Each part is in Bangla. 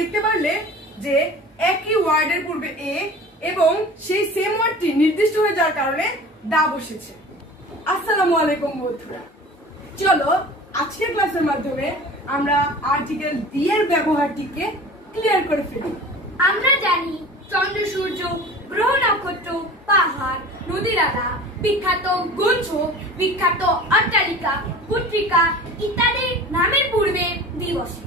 দেখতে পারলে যে একই ওয়ার্ডের পূর্বে এ এবং সেই সেম ওয়ার্ডটি নির্দিষ্ট হয়ে যাওয়ার কারণে দা বসেছে। আসসালামু আলাইকুম বন্ধুরা, চলো আজকের ক্লাসের মাধ্যমে আমরা আর্টিকেল দি এর ব্যবহারটিকে ক্লিয়ার করে ফেলি। আমরা জানি চন্দ্র, সূর্য, গ্রহ, নক্ষত্র, পাহাড়, নদী, নালা, বিখ্যাত গ্রন্থ, বিখ্যাত অট্টালিকা, পত্রিকা ইত্যাদি নামের পূর্বে দি বসে।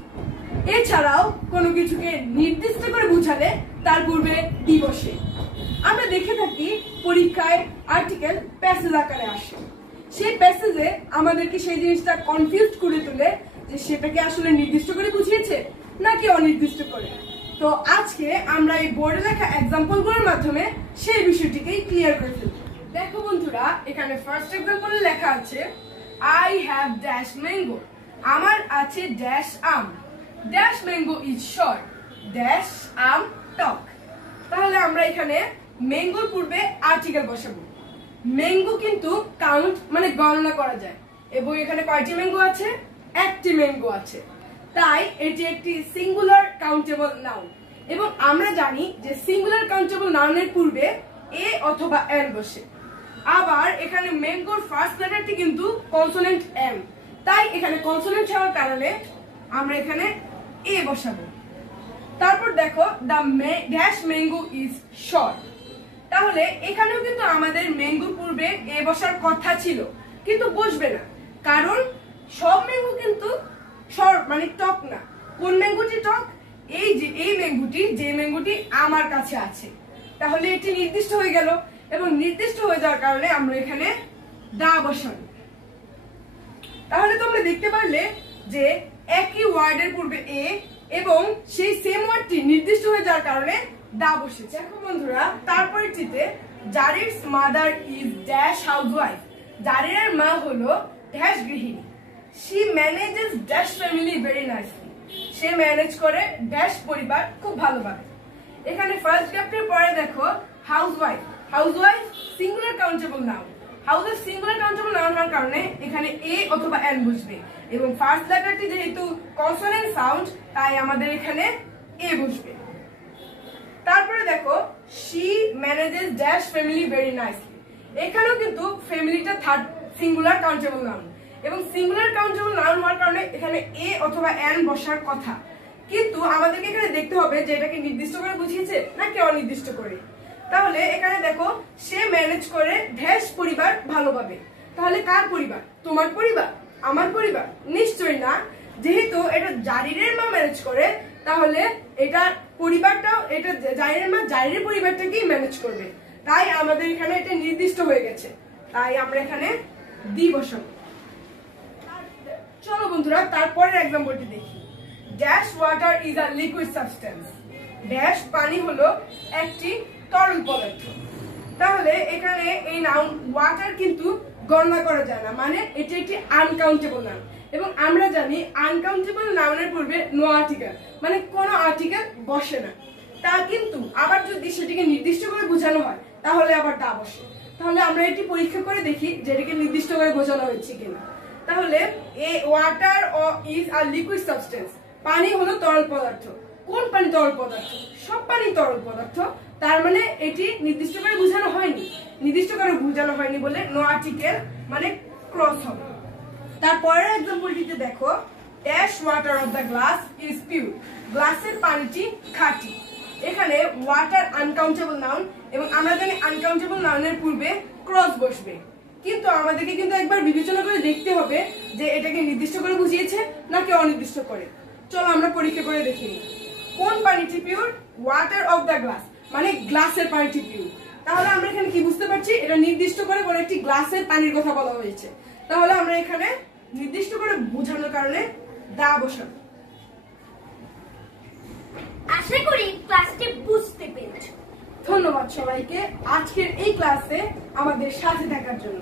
এছাড়াও কোনো কিছুকে নির্দিষ্ট করে বোঝালে তার পূর্বে দি বসে। আমরা দেখে থাকি পরীক্ষায় আর্টিকেল প্যাসেজ আকারে আসে। সেই প্যাসেজে আমাদেরকে সেই জিনিসটা কনফিউজ করে তোলে যে সেটাকে আসলে নির্দিষ্ট করে বুঝিয়েছে নাকি অনির্দিষ্ট করে। তো আজকে আমরা এই বোর্ডে লেখা এক্সাম্পলগুলোর মাধ্যমে সেই বিষয়টিকেই ক্লিয়ার করে ফেলব। দেখো বন্ধুরা, এখানে ফার্স্ট এক্সাম্পলে লেখা আছে আই হ্যাভ ড্যাশ ম্যাঙ্গো, আমার আছে ড্যাশ আম, dash mango is short, dash আম টক। তাহলে আমরা এখানে ম্যাঙ্গোর পূর্বে আর্টিকেল বসাবো। ম্যাঙ্গো কিন্তু কাউন্ট মানে গণনা করা যায় এবং এখানে কয়টি ম্যাঙ্গো আছে? একটি ম্যাঙ্গো আছে, তাই এটি একটি সিঙ্গুলার কাউন্টেবল নাউন এবং আমরা জানি যে সিঙ্গুলার কাউন্টেবল নাউনের পূর্বে এ অথবা এন বসে। আবার এখানে ম্যাঙ্গোর ফার্স্ট লেটারটি কিন্তু কনসোনেন্ট এম, তাই এখানে কনসোনেন্ট হওয়ার কারণে আমরা এখানে এ বসাবো। তারপর দেখো the dash mango is short, তাহলে এখানেও কিন্তু আমাদের ম্যাঙ্গোর পূর্বে এ বসার কথা ছিল কিন্তু বসবে না, কারণ সব ম্যাঙ্গো কিন্তু শর্ট মানে টক না। কোন ম্যাঙ্গোটি টক? এই যে এই ম্যাঙ্গোটি, যে ম্যাঙ্গোটি আমার কাছে আছে। তাহলে এটি নির্দিষ্ট হয়ে গেল এবং নির্দিষ্ট হয়ে যাওয়ার কারণে আমরা এখানে দা বসাবো। তাহলে তোমরা দেখতে পারলে যে একই ওয়ার্ডের পূর্বে এ এবং সেই সেম ওয়ার্ডটি নির্দিষ্ট হয়ে যাওয়ার কারণে দা বসেছে। দেখো বন্ধুরা, তারপরটিতে জারিরস মাদার ইজ ড্যাশ হাউসওয়াইফ, জারিরের মা হলো ড্যাশ গৃহিণী। She manages dash family very nicely, say manage করে ড্যাশ পরিবার খুব ভালোভাবে। এখানে ফার্স্ট গ্যাপটির পরে দেখো housewife, housewife singular countable noun. Housewife singular countable noun হওয়ার কারণে এখানে এ অথবা এন বসবে এবং ফার্স্ট লেটারটি যেহেতু কনসোনেন্ট সাউন্ড তাই আমাদের এখানে এ বসবে। তারপরে দেখো she manages dash family very nicely, এখানেও কিন্তু ফ্যামিলিটা থার্ড সিঙ্গুলার কাউন্টেবল নাউন এবং সিঙ্গুলার কাউন্টেবল নাউন হওয়ার কারণে এখানে এ অথবা এন বসার কথা, কিন্তু আমাদেরকে এখানে দেখতে হবে যে এটাকে নির্দিষ্ট করে বুঝিয়েছে নাকি অনির্দিষ্ট করে। তাহলে এখানে দেখো সে ম্যানেজ করে ড্যাশ পরিবার ভালোভাবে, তাহলে কার পরিবার? তোমার পরিবার, আমার পরিবার? নিশ্চয়ই না, যেহেতু এটা জারিরের মা ম্যানেজ করে তাহলে এটা পরিবারটাও, এটা জারিরের মা জারিরের পরিবারটাকেই ম্যানেজ করবে, তাই আমাদের এখানে এটা নির্দিষ্ট হয়ে গেছে, তাই আমরা এখানে দি বসাবো। চলো বন্ধুরা, তারপরের এক্সাম্পলটি দেখি। Dash water is a liquid substance, dash পানি হলো একটি তরল পদার্থ। তাহলে এখানে এই নাউন ওয়াটার কিন্তু গণনা করা যায় না, মানে এটি একটি আনকাউন্টেবল নাউন এবং আমরা জানি আনকাউন্টেবল নাউনের পূর্বে নো আর্টিকেল মানে কোনো আর্টিকেল বসে না। তা কিন্তু আবার যদি সেটিকে নির্দিষ্ট করে বোঝানো হয় তাহলে আবার দা বসে। তাহলে আমরা এটি পরীক্ষা করে দেখি যে এটিকে নির্দিষ্ট করে বোঝানো হয়েছে কিনা। তাহলে a water is a liquid substance, পানি হলো তরল পদার্থ। কোন পানি তরল পদার্থ? সব পানি তরল পদার্থ, তার মানে এটি নির্দিষ্ট করে বোঝানো হয়নি, নির্দিষ্ট করে বোঝানো হয়নি বলে নো আর্টিকেল মানে ক্রস হবে। তারপরের এক্সাম্পলটিতে দেখো dash water of the glass is pure, গ্লাসের পানিটি খাঁটি। এখানে ওয়াটার আনকাউন্টেবল নাউন এবং আমরা জানি আনকাউন্টেবল নাউনের পূর্বে ক্রস বসবে, কিন্তু আমাদেরকে কিন্তু একবার বিবেচনা করে দেখতে হবে যে এটাকে নির্দিষ্ট করে বুঝিয়েছে নাকি অনির্দিষ্ট করে। চলো আমরা পরীক্ষা করে দেখি নিই। কোন পানিটি pure? Water of the glass মানে গ্লাসের পানিটি পিওর। তাহলে আমরা এখানে কি বুঝতে পারছি? এটা নির্দিষ্ট করে কোনো একটি গ্লাসের পানির কথা বলা হয়েছে, তাহলে আমরা এখানে নির্দিষ্ট করে বোঝানোর কারণে দা বসাবো। আশা করি ক্লাসটি বুঝতে পেরেছো। ধন্যবাদ সবাইকে আজকের এই ক্লাসে আমাদের সাথে থাকার জন্য।